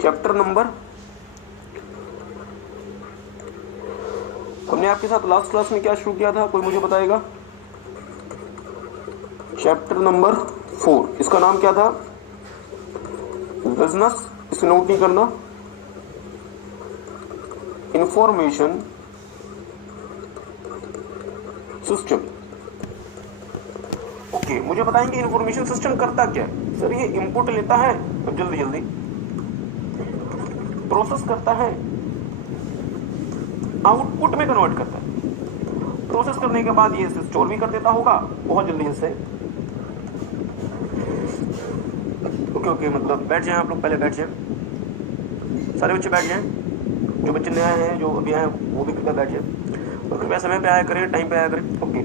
Chapter number, हमने आपके साथ लास्ट क्लास में क्या शुरू किया था, कोई मुझे बताएगा? चैप्टर नंबर 4, इसका नाम क्या था? बिजनेस, इसे नोट नहीं करना, इंफॉर्मेशन सिस्टम। ओके, मुझे बताएंगे इंफॉर्मेशन सिस्टम करता क्या है? सर ये इनपुट लेता है, अब जल्दी जल्दी प्रोसेस करता है, आउटपुट में कन्वर्ट करता है, प्रोसेस करने के बाद ये स्टोर भी कर देता होगा बहुत जल्दी से। ओके, मतलब बैठ जाएं आप लोग, पहले बैठ जाएं, सारे बच्चे बैठ जाएं, जो बच्चे नए हैं, जो अभी आए वो भी कृपया बैठ जाए और कृपया समय पे आया करें, टाइम पे आया करें। ओके,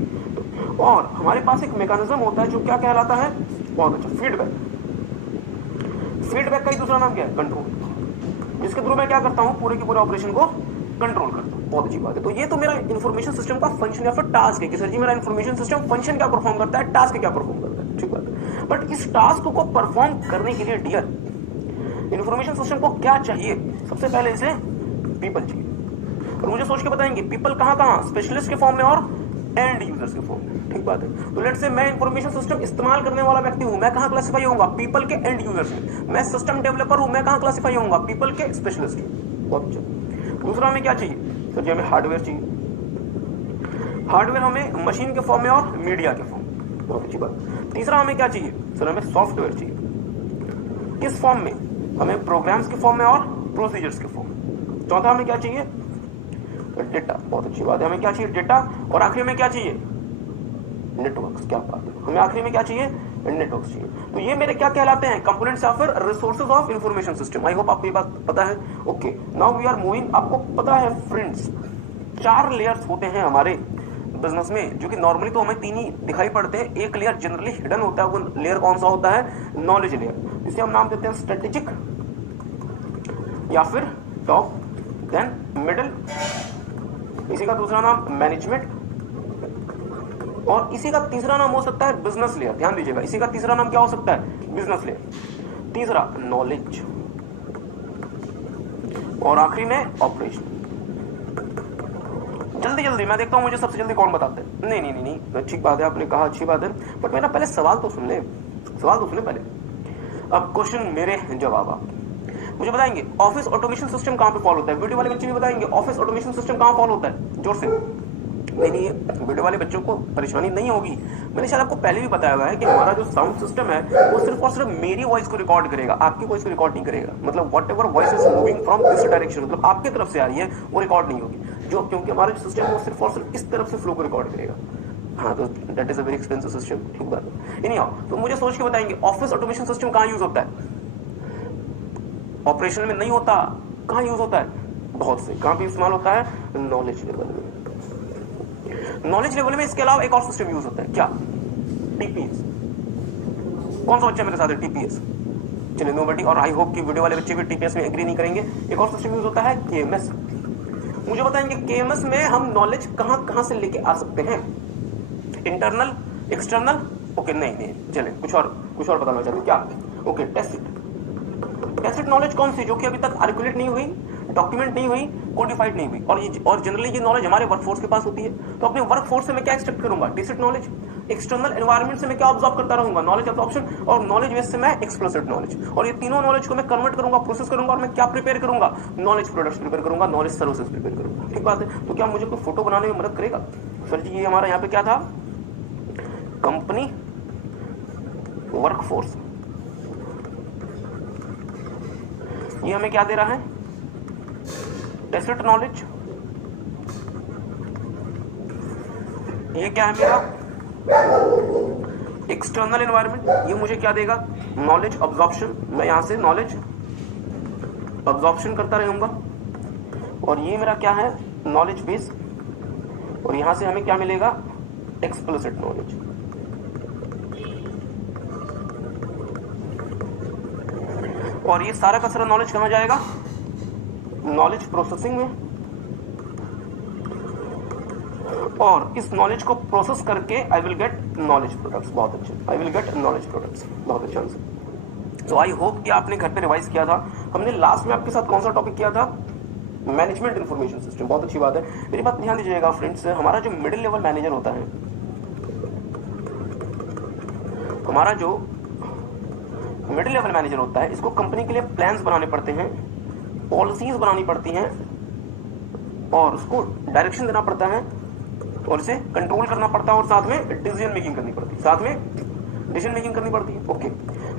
और हमारे पास एक मैकेनिज्म होता है जो क्या कहलाता है? बहुत अच्छा, फीडबैक। फीडबैक का ही दूसरा नाम क्या है? कंट्रोल। जिसके थ्रू मैं क्या करता हूं? पूरे के पूरे ऑपरेशन को कंट्रोल करता हूं। बहुत अच्छी बात है। तो ये तो मेरा इंफॉर्मेशन सिस्टम का फंक्शन या फिर टास्क है कि सर जी मेरा इंफॉर्मेशन सिस्टम फंक्शन क्या परफॉर्म करता है, टास्क क्या परफॉर्म करता है, ठीक बात है। बट इस टास्क को परफॉर्म करने के लिए डियर इंफॉर्मेशन सिस्टम को क्या चाहिए? सबसे पहले इसे पीपल चाहिए। और मुझे सोच के बताएंगे पीपल कहां कहां? स्पेशलिस्ट के फॉर्म में और एंड यूजर्स के फॉर्म में, ठीक बात है। तो लेट्स से मैं इंफॉर्मेशन सिस्टम इस्तेमाल करने वाला व्यक्ति हूं, मैं कहां क्लासिफाई होऊंगा? पीपल के एंड यूजर्स में। मैं सिस्टम डेवलपर हूं, मैं कहां क्लासिफाई होऊंगा? पीपल के स्पेशलिस्ट में। बहुत अच्छा। दूसरा हमें क्या चाहिए? तो जी हमें हार्डवेयर चाहिए। हार्डवेयर हमें मशीन के फॉर्म में और मीडिया के फॉर्म में। बहुत अच्छी बात। तीसरा हमें क्या चाहिए? सर हमें सॉफ्टवेयर चाहिए। किस फॉर्म में? हमें प्रोग्राम्स के फॉर्म में और प्रोसीजर्स के फॉर्म में। चौथा हमें क्या चाहिए? डेटा। बहुत अच्छी बात है, हमें क्या चाहिए? डेटा। और आखिरी में क्या चाहिए? नेटवर्क्स। क्या बात है, हमें आखिरी में क्या चाहिए? नेटवर्क्स चाहिए। तो ये मेरे क्या कहलाते हैं? कंपोनेंट्स या फिर resources of information system. I hope आपको ये बात पता है। Okay, now we are moving. आपको पता है फ्रेंड्स, 4 लेयर्स होते हैं हमारे बिजनेस में, जो कि नॉर्मली तो हमें 3 ही दिखाई पड़ते हैं। एक लेयर जनरली हिडन होता है, वो लेयर कौन सा होता है? नॉलेज लेयर, जिसे हम नाम देते हैं स्ट्रेटेजिक या फिर टॉप, देन मिडिल, इसी का दूसरा नाम मैनेजमेंट, और इसी का तीसरा नाम हो सकता है बिजनेस लेयर। ध्यान दीजिएगा, इसी का तीसरा नाम क्या हो सकता है? Business layer. तीसरा नॉलेज, और आखिरी में ऑपरेशन। जल्दी जल्दी मैं देखता हूं मुझे सबसे जल्दी कौन बताते हैं। नहीं नहीं नहीं नहीं, ठीक बात है, आपने कहा, अच्छी बात है, बट मेरा पहले सवाल तो सुन ले, सवाल तो सुने पहले। अब क्वेश्चन मेरे, जवाब आपके। मुझे बताएंगे ऑफिस ऑटोमेशन सिस्टम कहां पे फॉलो होता है? वीडियो वाले बच्चे भी बताएंगे ऑफिस ऑटोमेशन सिस्टम कहां फॉलो होता है, जोर से। नहीं, वीडियो वाले बच्चों को परेशानी नहीं होगी, मैंने शायद आपको पहले भी बताया हुआ है कि हमारा जो साउंड सिस्टम है वो सिर्फ और सिर्फ मेरी वॉइस को रिकॉर्ड करेगा, आपकी वॉइस को रिकॉर्ड नहीं करेगा। मतलब what ever voice is moving from this direction, मतलब आपकी तरफ से आ रही है, वो रिकॉर्ड नहीं होगी, जो क्योंकि हमारा सिस्टम वो सिर्फ और सिर्फ इस तरफ से फ्लो को रिकॉर्ड करेगा। हाँ, तो that is a very expensive system, ठीक बात है। एनीहाउ, तो मुझे सोच के बताएंगे ऑफिस ऑटोमेशन सिस्टम कहां यूज होता है? ऑपरेशन में नहीं होता, कहां यूज होता है? बहुत से, कहां पे इस्तेमाल होता है? नॉलेज लेवल में। नॉलेज लेवल में इसके अलावा एक और सिस्टम यूज होता है, क्या? टीपीएस। कौन सा बच्चा मेरे साथ है? टीपीएस। चलिए, नोबडी, और आई होप कि वीडियो वाले बच्चे भी टीपीएस में एग्री नहीं करेंगे। एक और सिस्टम यूज होता है केएमएस। मुझे बताएंगे केएमएस में हम नॉलेज कहां कहां से लेके आ सकते हैं? Internal, external? ओके, नहीं, चले कुछ और बताना चाहते हैं क्या? ओके, टेसिट नॉलेज कौन सी? जो कि अभी तक आर्टिकुलेट नहीं हुई, डॉक्यूमेंट नहीं हुई, कोडिफाइड नहीं हुई, और जनरली ये नॉलेज हमारे वर्कफोर्स के पास होती है। तो अपने वर्कफोर्स से मैं क्या एक्सपेक्ट करूंगा? Tacit knowledge. एक्सटर्नल एनवायरमेंट से मैं क्या ऑब्जर्व करता रहूंगा? नॉलेज ऑब्जॉर्प्शन, और नॉलेज बेस से मैं एक्सप्लिसिट नॉलेज। और ये तीनों नॉलेज को मैं कन्वर्ट करूंगा, प्रोसेस करूंगा, और मैं क्या प्रिपेयर करूंगा? नॉलेज प्रोडक्ट्स प्रिपेयर करूंगा, नॉलेज सर्विसेज प्रिपेयर करूंगा, ठीक बात है। तो क्या मुझे कोई फोटो बनाने में मदद करेगा? सर जी ये हमारा यहाँ पे क्या था? Company workforce. ये हमें क्या दे रहा है? Tacit knowledge. ये क्या है मेरा? External environment. ये मुझे क्या देगा? Knowledge absorption. मैं यहां से नॉलेज अब्जॉर्प्शन करता रहूंगा। और ये मेरा क्या है? Knowledge base. और यहां से हमें क्या मिलेगा? Explicit knowledge. और ये सारा का सारा नॉलेज कहां जाएगा? नॉलेज प्रोसेसिंग में। और इस नॉलेज को प्रोसेस करके I will get knowledge products. बहुत अच्छे, I will get knowledge products. बहुत अच्छा आंसर। सो आई होप कि आपने घर पे रिवाइज किया था। हमने लास्ट में आपके साथ कौन सा टॉपिक किया था? Management information system. बहुत अच्छी बात है। मेरी बात ध्यान दीजिएगा फ्रेंड्स, हमारा जो मिडिल लेवल मैनेजर होता है, हमारा जो मिडिल लेवल मैनेजर होता है, इसको कंपनी के लिए प्लान्स बनाने पड़ते हैं, पॉलिसीज बनानी पड़ती हैं और उसको डायरेक्शन देना पड़ता है और इसे कंट्रोल करना पड़ता है और साथ में डिसीजन मेकिंग करनी पड़ती है, साथ में डिसीजन मेकिंग करनी पड़ती है। ओके,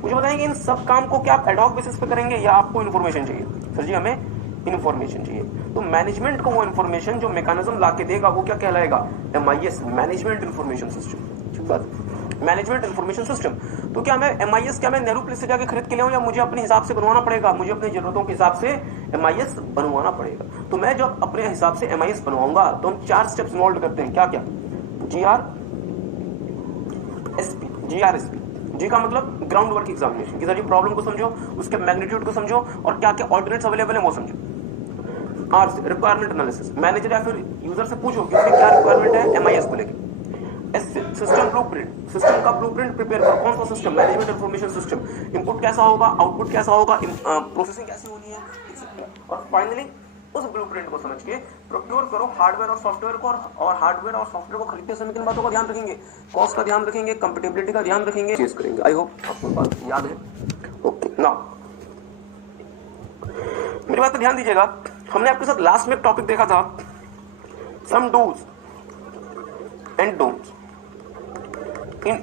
मुझे बताएंगे इन सब काम को क्या आप एडहॉक बेसिस पे करेंगे या आपको इन्फॉर्मेशन चाहिए? सर जी हमें इन्फॉर्मेशन चाहिए। तो मैनेजमेंट को वो इन्फॉर्मेशन जो मैकेनिज्म ला के देगा वो क्या कहलाएगा? MIS, management information system. ठीक बात, मैनेजमेंट इन्फॉर्मेशन सिस्टम। तो क्या मैं MIS क्या मैं नेहरू प्लेस से जाके खरीद के ले आऊं या मुझे अपने हिसाब से बनवाना पड़ेगा? मुझे अपनी जरूरतों के हिसाब से MIS बनवाना पड़ेगा। तो मैं जब अपने हिसाब से MIS बनवाऊंगा तो हम 4 स्टेप्स इन्वॉल्व करते हैं। क्या क्या? GRSP। जी का मतलब ग्राउंड वर्क एग्जामिनेशन, कि सर जी प्रॉब्लम को समझो, उसके मैग्नीट्यूड को समझो और क्या क्या ऑल्टरनेट्स अवेलेबल है वो समझो। R से रिक्वायरमेंट एनालिसिस, मैनेजर या फिर यूजर से पूछो कि उसकी क्या रिक्वायरमेंट है MIS को लेकर। सिस्टम ब्लूप्रिंट, सिस्टम का ब्लूप्रिंट प्रिपेयर करो। कौन सा system? Management information system. Input कैसा होगा, आउटपुट कैसा होगा, प्रोसेसिंग कैसी होनी है, और फाइनली उस ब्लूप्रिंट को समझ के प्रोक्योर करो हार्डवेयर और सॉफ्टवेयर को, और हार्डवेयर और सॉफ्टवेयर को खरीदते समय किन बातों का ध्यान रखेंगे? कॉस्ट का ध्यान रखेंगे, कंपेटेबिलिटी का ध्यान रखेंगे, चेस करेंगे। आई होप आपको बात याद है। ओके, नाउ मेरी बात पे ध्यान दीजिएगा। हमने आपके साथ लास्ट में एक टॉपिक देखा था, some dos and don'ts in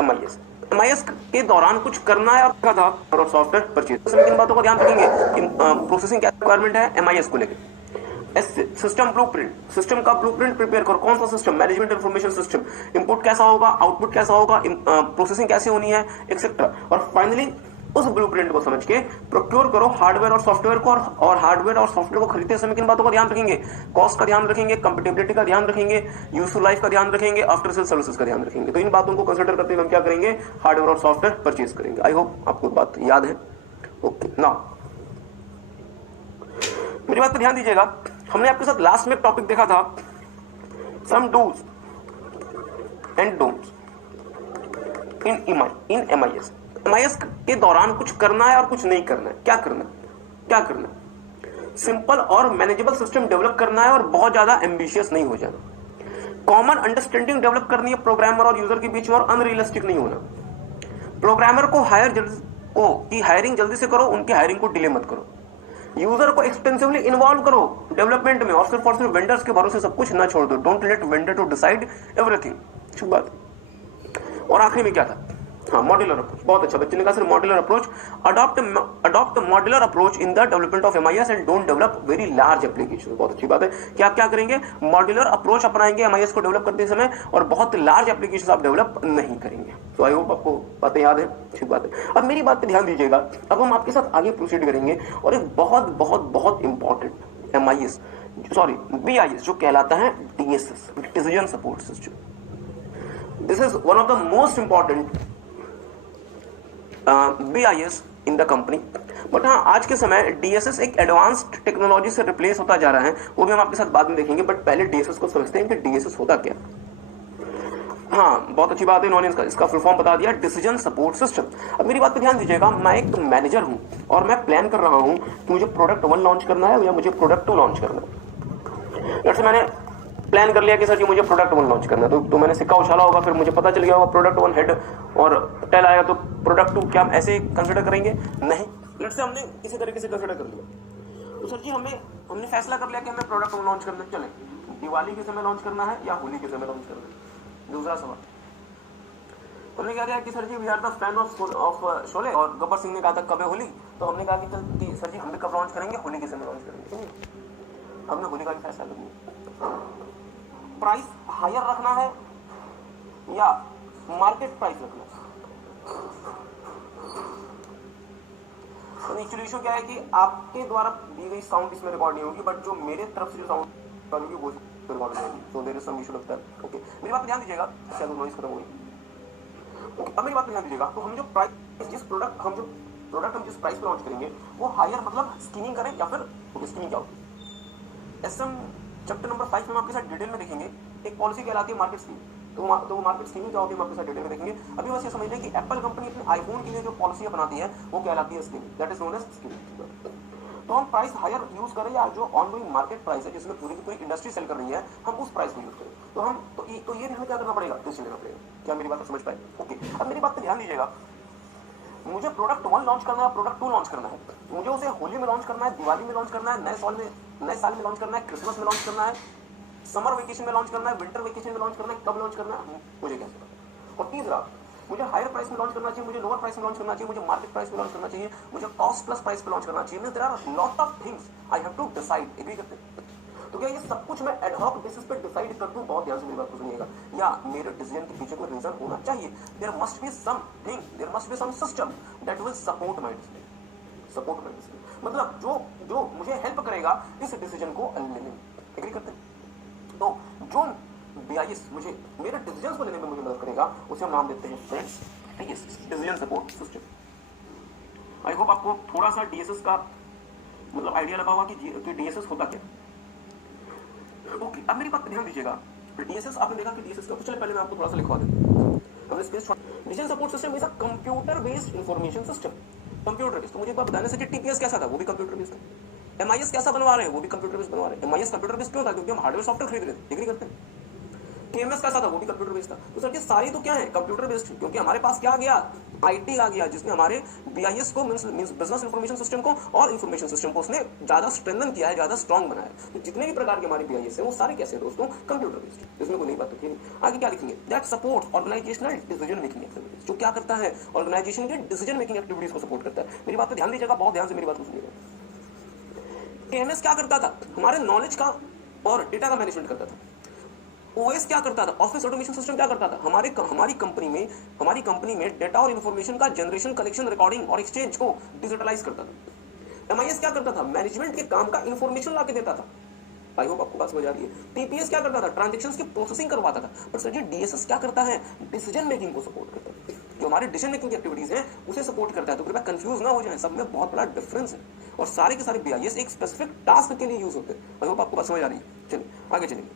MIS। MIS के दौरान कुछ करना है और क्या था? और सॉफ्टवेयर परचेज। किन बातों का ध्यान रखेंगे कि प्रोसेसिंग क्या रिक्वायरमेंट है MIS को लेकर। सिस्टम ब्लूप्रिंट, सिस्टम का ब्लूप्रिंट प्रिपेयर करो। कौन सा system? Management information system. Input कैसा होगा, आउटपुट कैसा होगा, प्रोसेसिंग कैसी होनी है, एक्सेट्रा। और फाइनली उस ब्लूप्रिंट को समझ के प्रोक्योर करो हार्डवेयर और सॉफ्टवेयर को, और हार्डवेयर और सॉफ्टवेयर को खरीदते समय किन बातों का ध्यान रखेंगे? कॉस्ट का ध्यान रखेंगे, कंपेटेबिलिटी का ध्यान रखेंगे, यूजफुल लाइफ का ध्यान रखेंगे, आफ्टर सेल सर्विसेज का ध्यान रखेंगे। तो इन बातों को कंसीडर करते हुए हम क्या करेंगे? हार्डवेयर और सॉफ्टवेयर परचेज करेंगे। आई होप आपको बात याद है। ओके, नाउ मेरी बात पर ध्यान दीजिएगा। हमने आपके साथ लास्ट में एक टॉपिक देखा था, some dos and don'ts in MIS। MIS के दौरान कुछ करना है और कुछ नहीं करना है। क्या करना है? क्या करना है? सिंपल और मैनेजेबल सिस्टम डेवलप करना है और बहुत ज्यादा एम्बिशियस नहीं हो जाना। कॉमन अंडरस्टैंडिंग डेवलप करनी है प्रोग्रामर और यूजर के बीच में, और अनरियलिस्टिक नहीं होना। प्रोग्रामर को हायरिंग जल्दी से करो, उनकी हायरिंग को डिले मत करो। यूजर को एक्सटेंसिवली इन्वॉल्व करो डेवलपमेंट में, और सिर्फ वेंडर्स के भरोसे सब कुछ ना छोड़ दो। Don't let vendor to decide everything. ठीक बात। और आखिरी में क्या था? हाँ, मॉड्यूलर अप्रोच। बहुत अच्छा, बच्चे ने कहा sir modular approach. Adopt modular approach in the development of MIS and don't develop very large application. बहुत अच्छी बात है कि आप क्या करेंगे? मॉड्यूलर अप्रोच अपनाएंगे MIS को डेवलप करते समय, और बहुत लार्ज एप्लीकेशन आप डेवलप नहीं करेंगे। तो आई होप आपको बातें याद है। ठीक बात है। अब मेरी बात पे ध्यान दीजिएगा। अब हम आपके साथ आगे प्रोसीड करेंगे, और एक बहुत बहुत बहुत इंपॉर्टेंट BIS जो कहलाता है DSS, decision support system. This is one of the most important BIS in the company. But हाँ, आज के समय DSS एक एडवांस्ड टेक्नोलॉजी से रिप्लेस होता जा रहा है, वो भी हम आपके साथ बाद में देखेंगे। बट पहले DSS को समझते हैं कि DSS होता क्या। हाँ, बहुत अच्छी बात है, इन्होंने इसका फुल फॉर्म बता दिया, डिसीजन सपोर्ट सिस्टम। अब मेरी बात पे ध्यान दीजिएगा। मैं एक मैनेजर हूं और मैं प्लान कर रहा हूं कि मुझे प्रोडक्ट 1 लॉन्च करना है या मुझे प्रोडक्ट 2 लॉन्च करना है। जैसे मैंने प्लान कर लिया कि सर जी मुझे प्रोडक्ट 1 लॉन्च करना है, तो मैंने सिक्का उछाला होगा, फिर मुझे पता चल गया होगा प्रोडक्ट 1 हेड और टेल आएगा, तो प्रोडक्ट 2 क्या हम ऐसे कंसिडर करेंगे? नहीं। लेट्स से हमने किसी तरीके से कंसिडर कर लिया, तो सर जी हमने फैसला कर लिया कि हमें प्रोडक्ट 1 लॉन्च करना है। चले, दिवाली के समय लॉन्च करना है या होली के समय लॉन्च करना है? दूसरा सवाल हमने क्या किया कि sir ji we are the fan of Sholay, और गब्बर सिंह ने कहा था कब है होली, तो हमने कहा कि सर जी हम भी कब लॉन्च करेंगे? होली के समय लॉन्च करेंगे। हमने होली का भी फैसला कर लिया। प्राइस हायर रखना है या मार्केट प्राइस रखना है? तो एक्चुअली इशू क्या है कि आपके द्वारा दी गई साउंड इसमें रिकॉर्ड नहीं होगी, बट जो मेरे तरफ से जो साउंड होगी वो रिकॉर्ड हो जाएगी। तो देयर इज सम इशू लगता है। ओके, मेरी बात ध्यान दीजिएगा। शायद नॉइस खत्म हो गई। अब मेरी बात ध्यान दीजिएगा। तो हम जो जिस प्रोडक्ट हम जिस प्राइस पे लॉन्च करेंगे वो हायर मतलब स्कीमिंग करें या फिर स्कीमिंग क्या होगी? SM चैप्टर नंबर 5 में हम आपके साथ डिटेल में देखेंगे। एक पॉलिसी कहलाती है मार्केट स्कीम। तो वो मार्केट स्कीमिंग क्या होती है हम आपके साथ डिटेल में देखेंगे। अभी बस ये समझ लें कि एप्पल कंपनी अपने आईफोन के लिए जो पॉलिसी बनाती है वो कहलाती है skimming, that is known as skimming. तो हम प्राइस हायर यूज करें या जो ऑनगोइंग मार्केट प्राइस है जिसमें पूरी की पूरी इंडस्ट्री सेल कर रही है हम उस प्राइस को यूज करें, तो हम तो ये हमें क्या करना पड़ेगा, डिसीजन लेना पड़ेगा। क्या मेरी बात समझ पाए? ओके, अब मेरी बात पर ध्यान दीजिएगा। मुझे प्रोडक्ट 1 लॉन्च करना है, प्रोडक्ट 2 लॉन्च करना है, मुझे उसे होली में लॉन्च करना है, दिवाली में लॉन्च करना है, नए साल में लॉन्च करना है, क्रिसमस में लॉन्च करना है, समर वेकेशन में लॉन्च करना है, विंटर वेकेशन में लॉन्च करना है, कब लॉन्च करना है मुझे कैसे पता। और तीसरा, मुझे हायर प्राइस में लॉन्च करना चाहिए, मुझे लोअर प्राइस में लॉन्च करना चाहिए, मुझे मार्केट प्राइस में लॉन्च करना चाहिए, मुझे कॉस्ट प्लस प्राइस पे लॉन्च करना चाहिए। Means there are lot of things I have to decide. Agree करते हैं? तो क्या ये सब कुछ मैं एड हॉक बेसिस पे डिसाइड कर दूं? बहुत ध्यान से मेरी बात को सुनिएगा। या मेरे डिसीजन के पीछे कोई रीजन होना चाहिए। There must be something, there must be some system that will support my decision, support my decision, मतलब जो मुझे हेल्प करेगा इस डिसीजन को लेने में। एग्री करते हैं? तो जो बीआईएस मुझे मेरे डिसीजंस को लेने में मुझे मदद करेगा उसे हम नाम देते हैं friends decision support system. I hope आपको थोड़ा सा डीएसएस का मतलब आइडिया लगा होगा कि डीएसएस होता क्या। ओके, अब मेरी बात पे ध्यान दीजिएगा। डीएसएस आपने देखा कि डीएसएस का, चलिए पहले मैं आपको थोड़ा सा लिखवा देता हूं। Decision support system is a computer based information system. Computer based, तो मुझे एक बात बताने से कि टीपीएस कैसा था, वो भी कंप्यूटर बेस्ड था। एमआईएस कैसा बनवा रहे हैं, वो भी कंप्यूटर बेस्ड बनवा रहे हैं। एमआईएस कंप्यूटर बेस्ड क्यों था? क्योंकि हम हार्डवेयर सॉफ्टवेयर खरीद रहे थे। एग्री करते हैं? केएमएस कैसा था, वो भी कंप्यूटर बेस्ड था। तो सर ये सारी तो क्या है, कंप्यूटर बेस्ड, क्योंकि हमारे पास क्या आ गया, आईटी आ गया, जिसने हमारे बीआईएस को मींस बिजनेस इंफॉर्मेशन सिस्टम को और इंफॉर्मेशन सिस्टम को उसने ज्यादा स्ट्रेंथन किया है, ज्यादा स्ट्रांग बनाया है। तो जितने भी प्रकार के हमारे बीआईएस है वो सारे कैसे हैं दोस्तों, कंप्यूटर बेस्ड। इसमें कोई नई बात नहीं। आगे क्या लिखेंगे, that support organisational decision making activities. जो क्या करता है, ऑर्गेनाइजेशन के डिसीजन मेकिंग एक्टिविटीज को सपोर्ट करता है। मेरी बात पर ध्यान दीजिएगा, बहुत ध्यान से मेरी बात को सुनिएगा। केएमएस क्या करता था, हमारे नॉलेज का और डेटा का मैनेजमेंट करता था। ओएस क्या करता था, ऑफिस ऑटोमेशन सिस्टम क्या करता था, हमारी कंपनी में डेटा और इंफॉर्मेशन का जनरेशन, कलेक्शन, रिकॉर्डिंग और एक्सचेंज को डिजिटलाइज करता था। एमआईएस क्या करता था, मैनेजमेंट के काम का इंफॉर्मेशन ला के देता था। आई होप आपको बात समझ आ रही है। टीपीएस क्या करता था, ट्रांजैक्शंस की प्रोसेसिंग करवाता था। पर सर जी डीएसएस क्या करता है, डिसीजन मेकिंग को सपोर्ट करता है। जो हमारे डिसीजन मेकिंग की एक्टिविटीज है उसे सपोर्ट करता है। तो कृपया कंफ्यूज ना हो जाए, सब में बहुत बड़ा डिफरेंस है और सारे के सारे बीआईएस एक स्पेसिफिक टास्क के लिए यूज होते हैं। आई होप आपको बात समझ आ रही है। चलिए आगे चलेंगे,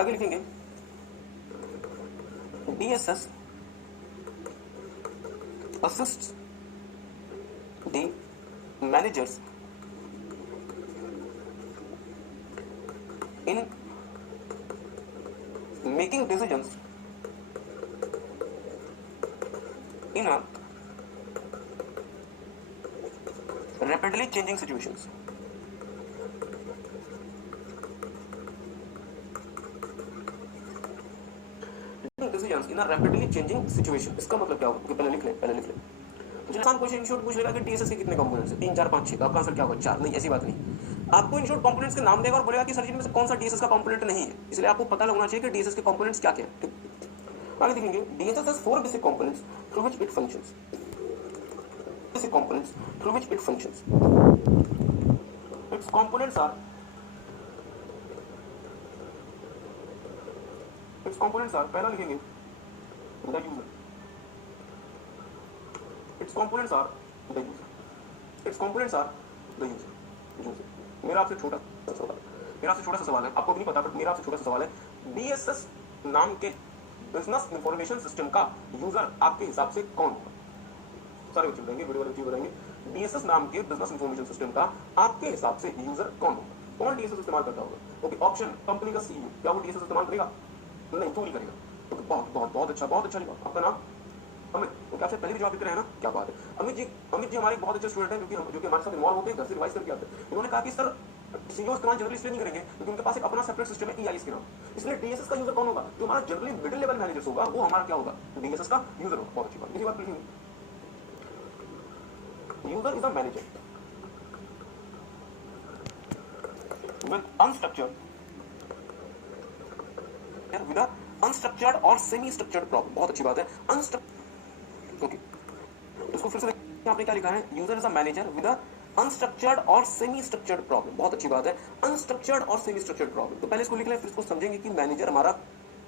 आगे लिखेंगे DSS assist the managers in making decisions in a rapidly changing situations. Decisions in a rapidly changing situation. इसका मतलब क्या होगा, पहले लिख ले। तो इंसान क्वेश्चन इन शॉर्ट पूछ लेगा कि डीएसएस के कितने कंपोनेंट्स हैं, 3 4 5 6, तो आपका आंसर क्या होगा, 4? नहीं, ऐसी बात नहीं। आपको इन शॉर्ट कंपोनेंट्स के नाम देगा और बोलेगा कि सर जी में से कौन सा डीएसएस का कंपोनेंट नहीं है। इसलिए आपको पता लगना चाहिए कि डीएसएस के कंपोनेंट्स क्या क्या है। आगे देखेंगे, DSS has 4 basic components through which it functions. Basic components through which it functions. Its components are पहला लिखेंगे the user. Its components are the user. मेरा आपसे छोटा सा सवाल है, आपको नहीं पता पर मेरा आपसे छोटा सा सवाल है। डीएसएस नाम के बिजनेस इंफॉर्मेशन सिस्टम का यूजर आपके हिसाब से कौन होगा? सारे बच्चे बताएंगे, वीडियो वाले बच्चे बताएंगे। डीएसएस नाम के बिजनेस इंफॉर्मेशन सिस्टम का आपके हिसाब से यूजर कौन होगा, कौन डीएसएस इस्तेमाल करता होगा? ओके, ऑप्शन कंपनी का सीईओ, क्या वो डीएसएस इस्तेमाल करेगा? नहीं, तो नहीं करेगा। तो बहुत अच्छा जवाब। आपका नाम अमित, ओके, आपसे पहले भी जवाब देते रहे ना, क्या बात है। अमित जी हमारे बहुत अच्छे स्टूडेंट हैं जो कि हमारे साथ इन्वॉल्व होते हैं, घर से रिवाइज करके आते हैं। उन्होंने कहा कि सर सीईओ इस्तेमाल जनरली इसलिए नहीं करेंगे क्योंकि उनके पास एक अपना सेपरेट सिस्टम है ईआईएस के नाम। इसलिए डीएसएस का यूजर कौन होगा? जो हमारा जनरली मिडिल लेवल मैनेजर्स होगा वो हमारा क्या होगा, डीएसएस का यूजर होगा। बहुत अच्छी बात, इसी बात लिखेंगे। User is a manager with unstructured or semi-structured problem. बहुत अच्छी बात है, ओके, इसको फिर से यहाँ पे क्या लिखा है, user is a manager with a unstructured और सेमी स्ट्रक्चर्ड प्रॉब्लम। बहुत अच्छी बात है, अनस्ट्रक्चर्ड और सेमी स्ट्रक्चर्ड प्रॉब्लम। तो पहले इसको लिख लें, फिर इसको समझेंगे कि मैनेजर हमारा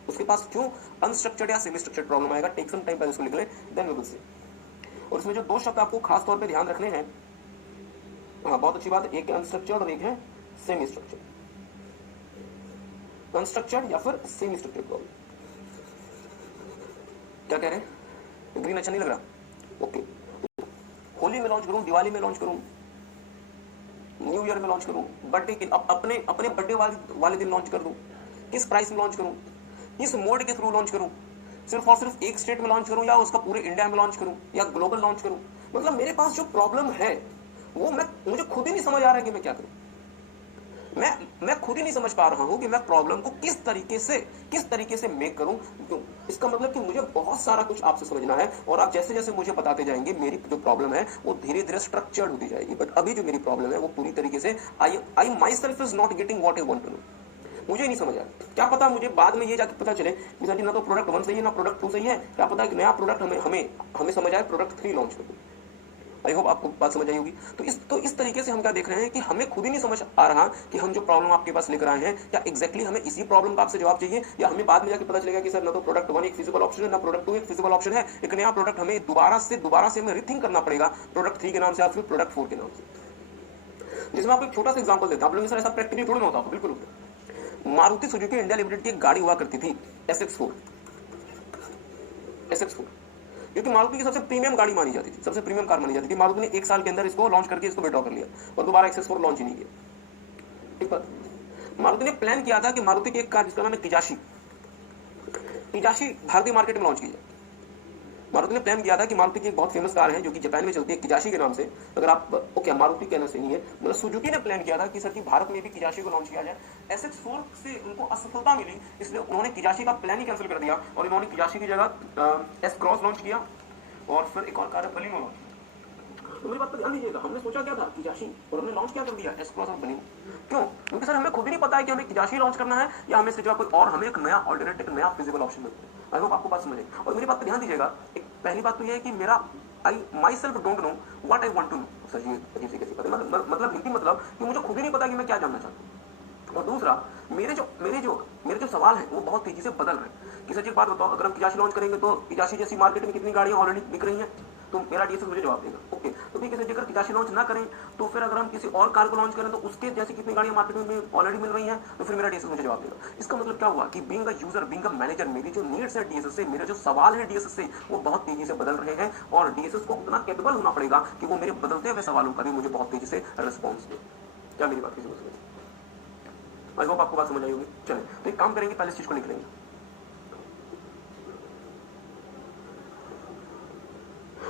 उसके पास क्यों अनस्ट्रक्चर्ड या सेमी स्ट्रक्चर्ड प्रॉब्लम आएगा। टेक सम टाइम, पहले इसको लिख लें, देन वी विल सी। और इसमें जो 2 शब्द आपको खास तौर पे ध्यान रखने हैं, हाँ बहुत अच्छी बात है, एक है अनस्ट्रक्चर्ड और एक है सेमी स्ट्रक्चर्ड। अनस्ट्रक्चर्ड या फिर सेमी स्ट्रक्चर्ड प्रॉब्लम। क्या कह रहे हैं? ग्रीन अच्छा नहीं लग रहा? ओके, होली में लॉन्च करूं, दिवाली में लॉन्च करूं, न्यू ईयर में लॉन्च करूं, बर्थडे के अपने अपने बर्थडे वाले दिन लॉन्च कर दूं, किस प्राइस में लॉन्च करूं, किस मोड के थ्रू लॉन्च करूं, सिर्फ और सिर्फ एक स्टेट में लॉन्च करूं या उसका पूरे इंडिया में लॉन्च करूं या ग्लोबल लॉन्च करूं? मतलब मेरे पास जो प्रॉब्लम है वो मुझे खुद ही नहीं समझ आ रहा है कि मैं क्या करूं। मैं खुद ही नहीं समझ पा रहा हूं कि मैं प्रॉब्लम को किस तरीके से मेक करूं। इसका मतलब कि मुझे बहुत सारा कुछ आपसे समझना है और आप जैसे जैसे मुझे बताते जाएंगे मेरी जो प्रॉब्लम है वो धीरे धीरे स्ट्रक्चर्ड होती जाएगी। बट अभी जो मेरी प्रॉब्लम है वो पूरी तरीके से I myself is not getting what I want to know. मुझे नहीं समझ आया, क्या पता मुझे बाद में ये जाके पता चले कि सर ना तो प्रोडक्ट 1 सही है ना प्रोडक्ट 2 सही है, क्या पता कि नया प्रोडक्ट हमें समझ आए प्रोडक्ट 3 लॉन्च कर दूं। आई होप आपको बात समझ आई होगी। तो इस तरीके से हम क्या देख रहे हैं कि हमें खुद ही नहीं समझ आ रहा कि हम जो प्रॉब्लम आपके पास लेकर आए हैं क्या एग्जैक्टली हमें इसी प्रॉब्लम का आपसे जवाब चाहिए, या हमें बाद में जाके पता चलेगा कि सर ना तो प्रोडक्ट 1 एक फिजिबल ऑप्शन है ना प्रोडक्ट 2 एक फिजिबल ऑप्शन है, एक नया प्रोडक्ट हमें दोबारा से हमें रिथिंक करना पड़ेगा प्रोडक्ट 3 के नाम से या फिर प्रोडक्ट 4 के नाम से। जिसमें आपको एक छोटा सा एग्जांपल देता हूं, आप लोग सर ऐसा प्रैक्टिकली थोड़ी ना होता, बिल्कुल मारुति सुजुकी इंडिया लिमिटेड की एक गाड़ी हुआ करती थी SX4, जो कि मारुति की सबसे प्रीमियम गाड़ी मानी जाती थी, सबसे प्रीमियम कार मानी जाती थी। मारुति ने 1 साल के अंदर इसको लॉन्च करके इसको विड्रॉ कर लिया और दोबारा XS4 लॉन्च ही नहीं किया। ठीक बात। मारुति ने प्लान किया था कि मारुति की एक कार जिसका नाम है तिजाशी भारतीय मार्केट में लॉन्च की जाए। मारुति ने प्लान किया था कि मारुति की एक बहुत फेमस कार है जो कि जापान में चलती है किजाशी के नाम से, अगर आप ओके मारुति कहना सही है, मतलब सुजुकी ने प्लान किया था कि सर जी भारत में भी किजाशी को लॉन्च किया जाए। SX4 से उनको असफलता मिली, इसलिए उन्होंने किजाशी का प्लान ही कैंसिल कर दिया और इन्होंने किजाशी की जगह S क्रॉस लॉन्च किया और फिर एक और कार है बलिनो लॉन्च। तो मेरी बात पर ध्यान दीजिएगा, हमने सोचा क्या था किजाशी और हमने लॉन्च क्या कर दिया S क्रॉस और बलिनो। क्यों? क्योंकि सर हमें खुद ही नहीं पता है कि हमें किजाशी लॉन्च करना है या हमें इससे जगह कोई और हमें एक नया ऑल्टरनेटिव नया फिजिबल ऑप्शन मिलता है। आई होप आपको बात समझ आई। और मेरी बात पर ध्यान दीजिएगा, एक पहली बात तो यह है कि मेरा myself don't know what I want to know. Sir ये अजीब सी कैसी बात है, मतलब हिंदी मतलब कि मुझे खुद ही नहीं पता कि मैं क्या जानना चाहता हूँ। और दूसरा मेरे जो सवाल है वो बहुत तेजी से बदल रहे हैं कि सर एक बात बताओ, अगर हम किजाशी लॉन्च करेंगे तो किजाशी जैसी मार्केट में कितनी गाड़ियां ऑलरेडी बिक रही हैं, तो मेरा डीएसएस मुझे जवाब देगा। ओके, तो ठीक है, अगर किजाशी लॉन्च ना करें तो फिर अगर हम किसी और कार को लॉन्च करें तो उसके जैसी कितनी गाड़ियां मार्केट में ऑलरेडी मिल रही हैं, तो फिर मेरा डीएसएस मुझे जवाब देगा। इसका मतलब क्या हुआ कि being a user, being a manager, मेरी जो नीड्स है डीएसएस से, मेरे जो सवाल है डीएसएस से, वो बहुत तेजी से बदल रहे हैं और डीएसएस को उतना कैपेबल होना पड़ेगा कि वो मेरे बदलते हुए सवालों का भी मुझे बहुत तेजी से रिस्पॉन्स दे। क्या मेरी बात किसी को समझ? आई होप आपको बात समझ आई होगी। चलें, तो एक काम करेंगे, पहले इस चीज को लिख लेंगे।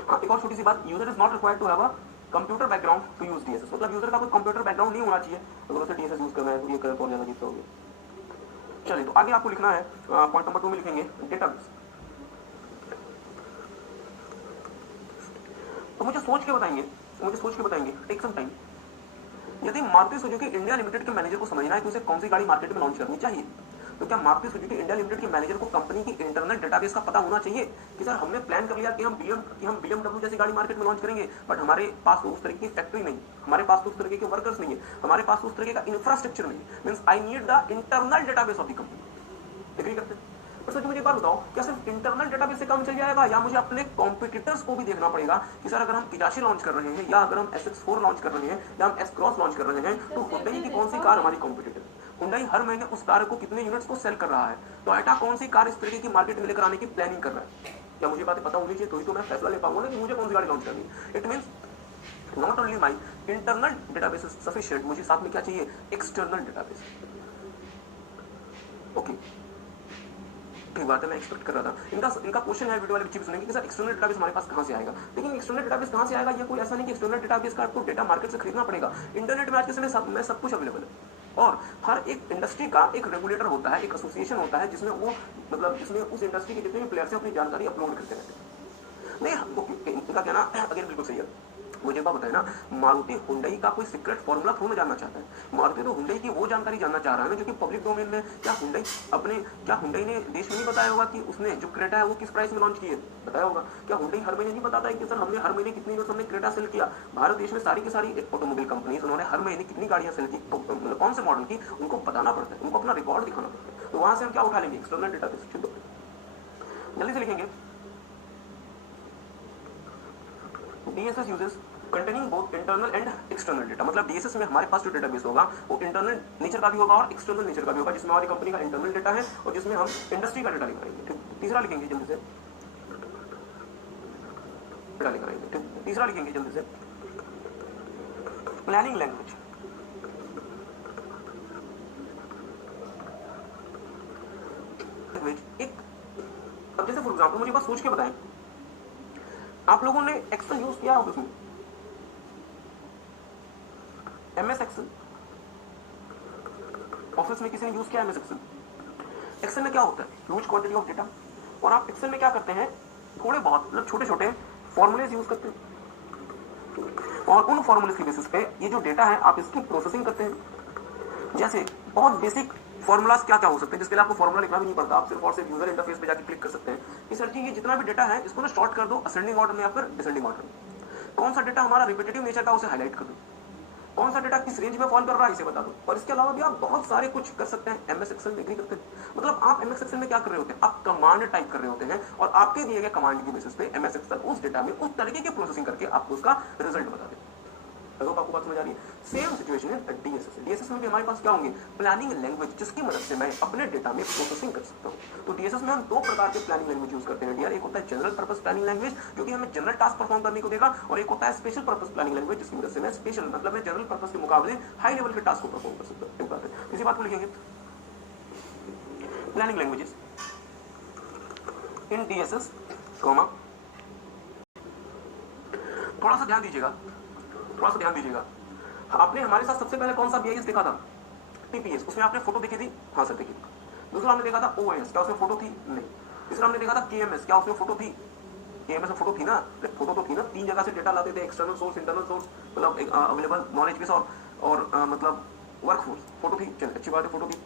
हाँ, एक और छोटी सी बात, user is not required to have a computer background to use DSS. मतलब यूजर का कोई कंप्यूटर बैकग्राउंड नहीं होना चाहिए अगर उसे डीएसएस यूज करना है, तो ये करें तो ज्यादा जीत होगी। चलिए, तो आगे आपको लिखना है पॉइंट नंबर 2 में लिखेंगे डेटाबेस। तो मुझे सोच के बताएंगे, टेक सम टाइम। यदि मारुति सुजुकी इंडिया लिमिटेड के मैनेजर को समझना है कि उसे कौन सी गाड़ी मार्केट में लॉन्च करनी चाहिए, तो क्या मारुति सुजुकी इंडिया लिमिटेड के मैनेजर को कंपनी की इंटरनल डेटाबेस का पता होना चाहिए कि सर हमने प्लान कर लिया कि हम BMW जैसी गाड़ी मार्केट में लॉन्च करेंगे, बट हमारे पास तो उस तरह की फैक्ट्री नहीं, हमारे पास तो उस तरह के वर्कर्स नहीं है, हमारे पास तो उस तरह का इंफ्रास्ट्रक्चर नहीं। Means I need the internal database of the company. Agree करते हैं? पर सर मुझे एक बात बताओ, क्या सिर्फ इंटरनल डेटाबेस से काम चल जाएगा या मुझे अपने कॉम्पिटिटर्स को भी देखना पड़ेगा कि सर अगर हम किजाशी लॉन्च कर रहे हैं या अगर हम SX4 लॉन्च कर रहे हैं या हम S क्रॉस लॉन्च कर रहे हैं, तो हुंडई की कौन सी कार हमारी कॉम्पिटिटर? हुंडई हर महीने उस कार को कितने यूनिट्स को सेल कर रहा है, टोयोटा कौन सी कार इस तरीके की मार्केट में लेकर आने की प्लानिंग कर रहा है? क्या मुझे बातें पता होनी चाहिए, तो ही तो मैं फैसला ले पाऊंगा कि मुझे कौन सी गाड़ी लॉन्च करनी है। It means not only my internal database is sufficient, मुझे साथ में क्या चाहिए, एक्सटर्नल डेटाबेस। ओके, ठीक बात है, मैं एक्सपेक्ट कर रहा था इनका क्वेश्चन है वीडियो वाले बच्चे भी सुनेंगे कि सर एक्सटर्नल डेटाबेस हमारे पास कहां से आएगा। लेकिन एक्सटर्नल डेटाबेस कहां से आएगा, ये कोई ऐसा नहीं कि एक्सटर्नल डेटाबेस का आपको डेटा मार्केट से खरीदना पड़ेगा। इंटरनेट में आज के समय सब कुछ अवेलेबल है और हर एक इंडस्ट्री का एक रेगुलेटर होता है, एक एसोसिएशन होता है जिसमें वो मतलब जिसमें उस इंडस्ट्री के जितने भी प्लेयर्स हैं अपनी जानकारी अपलोड करते रहते हैं। नहीं, इनका कहना अगेन बिल्कुल सही है। मुझे बात बताए ना, मारुति हुंडई का कोई सीक्रेट फॉर्मूला थोड़ा जानना चाहता है। मारुति तो हुंडई की वो जानकारी जानना चाह रहा है ना जो कि पब्लिक डोमेन में। क्या हुंडई ने देश में नहीं बताया होगा कि उसने जो क्रेटा है वो किस प्राइस में लॉन्च की है? बताया होगा। क्या हुंडई हर महीने नहीं बताता है कि सर हमने हर महीने कितनी यूनिट्स हमने क्रेटा सेल किया? भारत देश में सारी की सारी ऑटोमोबाइल कंपनीज उन्होंने हर महीने कितनी गाड़ियां सेल की, कौन से मॉडल की, उनको बताना पड़ता है, उनको अपना रिकॉर्ड दिखाना पड़ता है। तो वहां से हम क्या उठा लेंगे, एक्सटर्नल डेटाबेस। जल्दी से लिखेंगे DSS uses containing both internal internal and external data, मतलब डीएसएस में हमारे पास जो डेटाबेस होगा वो इंटरनल नेचर का भी होगा और एक्सटर्नल नेचर का भी होगा, जिसमें हमारी कंपनी का इंटरनल डेटा है और जिसमें हम इंडस्ट्री का डेटा लिखाएंगे। ठीक, तीसरा लिखेंगे जल्दी से, डेटा लिखाएंगे। ठीक, तीसरा लिखेंगे जल्दी से, प्लानिंग लैंग्वेज। एक, अब जैसे फॉर एग्जांपल मुझे बस सोच के बताएं, आप लोगों ने एक्सेल यूज किया ऑफिस में, एमएस एक्सेल ऑफिस में किसी ने यूज किया एमएस एक्सेल? एक्सेल में क्या होता है, ह्यूज क्वांटिटी ऑफ डेटा, और आप एक्सेल में क्या करते हैं, थोड़े बहुत मतलब छोटे छोटे फॉर्मूलेज यूज करते हैं और उन फॉर्मूलेज के बेसिस पे ये जो डेटा है आप इसकी प्रोसेसिंग करते हैं। जैसे बहुत बेसिक फॉर्मूलाज क्या क्या हो सकते हैं जिसके लिए आपको फॉर्मूला लिखना भी नहीं पड़ता, आप सिर्फ और सिर्फ यूजर इंटरफेस पे जाके क्लिक कर सकते हैं कि सर जी ये जितना भी डेटा है इसको ना शॉर्ट कर दो असेंडिंग ऑर्डर में या फिर डिसेंडिंग ऑर्डर में, कौन सा डेटा हमारा रिपीटेटिव नेचर का उसे हाईलाइट कर दो, कौन सा डेटा किस रेंज में फॉल कर रहा है इसे बता दो। और इसके अलावा भी आप बहुत सारे कुछ कर सकते हैं एमएस एक्सेल में, एग्री करते हैं? मतलब आप एमएस एक्सेल में क्या कर रहे होते हैं, आप कमांड टाइप कर रहे होते हैं और आपके दिए गए कमांड की बेसिस पे एमएस एक्सेल उस डेटा में उस तरीके की प्रोसेसिंग करके आपको उसका रिजल्ट बता देते हैं। आपको बात समझ आ रही है? सेम सिचुएशन है डीएसएस। डीएसएस में भी हमारे पास क्या होंगे, प्लानिंग लैंग्वेज, जिसकी मदद से मैं अपने डेटा में प्रोसेसिंग कर सकता हूं। तो डीएसएस में हम दो प्रकार के प्लानिंग लैंग्वेज यूज करते हैं डियर, एक होता है जनरल पर्पस प्लानिंग लैंग्वेज जो कि हमें जनरल टास्क परफॉर्म करने को देगा, और एक होता है स्पेशल पर्पस प्लानिंग लैंग्वेज जिसकी मदद से मैं स्पेशल मतलब मैं जनरल पर्पस के मुकाबले हाई लेवल के टास्क को परफॉर्म कर सकता हूं। इसी बात को लिखेंगे, planning languages in DSS comma, थोड़ा सा ध्यान दीजिएगा, थोड़ा सा ध्यान दीजिएगा। आपने हमारे साथ सबसे पहले कौन सा बीआईएस देखा था, टीपीएस, उसमें आपने फोटो देखी थी? हाँ सर देखी। दूसरा हमने देखा था ओएस, क्या उसमें फोटो थी? नहीं। तीसरा हमने देखा था केएमएस, क्या उसमें फोटो थी? केएमएस में फोटो थी ना, फोटो तो थी ना, तीन जगह से डेटा लाते थे, एक्सटर्नल सोर्स, इंटरनल सोर्स, मतलब अवेलेबल नॉलेज बेस और मतलब वर्कफोर्स, फोटो थी, चलिए अच्छी बात है फोटो थी।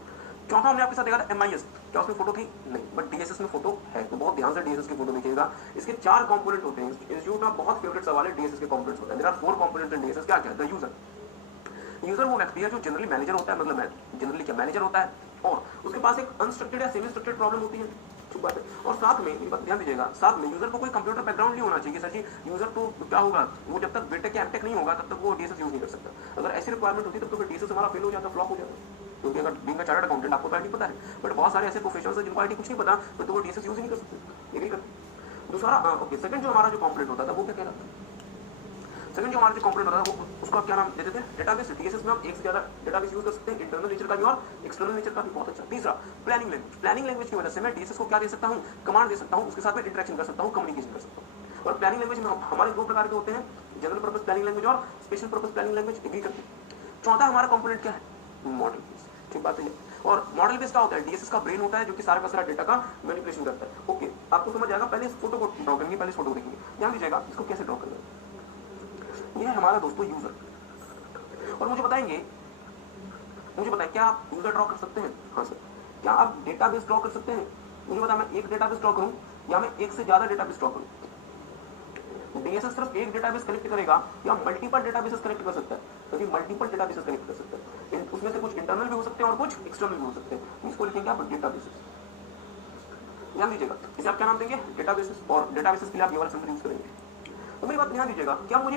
चौथा हमने आपके साथ देखा था एमआईएस, क्या उसमें फोटो थी? नहीं। बट डीएसएस में फोटो है, तो बहुत ध्यान से डीएसएस की फोटो देखिएगा। इसके चार कंपोनेंट होते हैं, इंस्टीट्यूट का बहुत फेवरेट सवाल है डीएसएस के कंपोनेंट्स होते हैं। There are 4 components in DSS. क्या क्या? द यूजर, यूजर वो व्यक्ति है जो जनरली मैनेजर होता है, मतलब जनरली क्या मैनेजर होता है, और उसके पास एक अनस्ट्रक्चर्ड या सेमी स्ट्रक्चर्ड प्रॉब्लम होती है, ठीक बात है। और साथ में ये बात ध्यान दीजिएगा, साथ में यूजर को कोई कंप्यूटर बैकग्राउंड नहीं होना चाहिए। सर जी यूजर तो क्या होगा, वो जब तक बीटेक या एमटेक नहीं होगा तब तक वो डीएसएस यूज नहीं कर सकता। अगर ऐसी रिक्वायरमेंट होती तब तो फिर डीएसएस हमारा फेल हो जाता, फ्लॉप हो जाता। क्योंकि अगर बीइंग अ चार्टर्ड अकाउंटेंट आपको तो आईटी पता है, बट बहुत सारे ऐसे प्रोफेशनल्स हैं जिनको आईटी कुछ नहीं पता, तो वो डीएसएस यूज नहीं कर सकते, एग्री करते। दूसरा ओके, सेकंड जो हमारा जो कंपोनेंट होता था वो क्या कह रहा था, सेकंड जो हमारा जो कंपोनेंट होता था वो उसका क्या नाम देते थे, डेटाबेस। डीएसएस में हम एक से ज्यादा डेटाबेस यूज कर सकते हैं, इंटरनल नेचर का भी और एक्सटर्नल नेचर का भी, बहुत अच्छा। तीसरा प्लानिंग लैंग्वेज, प्लानिंग लैंग्वेज की वजह से मैं डीएसएस को क्या दे सकता हूं, कमांड दे सकता हूं, उसके साथ में इंटरेक्शन कर सकता हूं, कम्युनिकेशन कर सकता हूं। और प्लानिंग लैंग्वेज में हमारे दो प्रकार के होते हैं, जनरल पर्पस प्लानिंग लैंग्वेज और special purpose planning language, agree करते हैं। चौथा हमारा कंपोनेंट क्या है, मॉडल बेस, ठीक बात है। और मॉडल बेस क्या होता है, डीएसएस का ब्रेन होता है जो कि सारा का सारा डेटा का मैनिपुलेशन करता है। ओके, आपको समझ आएगा। पहले इस फोटो को ड्रॉ करेंगे, पहले इस फोटो को देखेंगे, ध्यान दीजिएगा इसको कैसे ड्रॉ करना है। ये है हमारा दोस्तों यूजर, और मुझे बताएंगे, मुझे बताएं क्या आप यूजर ड्रॉ कर सकते हैं? हाँ सर। क्या आप डेटाबेस ड्रॉ कर सकते हैं? मुझे बताएं मैं एक डेटाबेस ड्रॉ करूं या मैं एक से ज्यादा डेटाबेस ड्रॉ करूं? डीएसएस सिर्फ एक डेटाबेस कनेक्ट करेगा या मल्टीपल डेटाबेसेस कनेक्ट कर सकता है? क्योंकि मल्टीपल डेटाबेसेस कनेक्ट कर सकता है, उसमें से कुछ इंटरनल भी हो सकते हैं और कुछ एक्सटर्नल भी हो सकते हैं। इसको लिखेंगे आप डेटाबेसेस, ध्यान दीजिएगा। इसे आप क्या नाम देंगे, डेटाबेसेस, और डेटाबेसेस के लिए आप ये वाला सिंबल यूज करेंगे। तो मेरी बात ध्यान दीजिएगा, क्या मुझे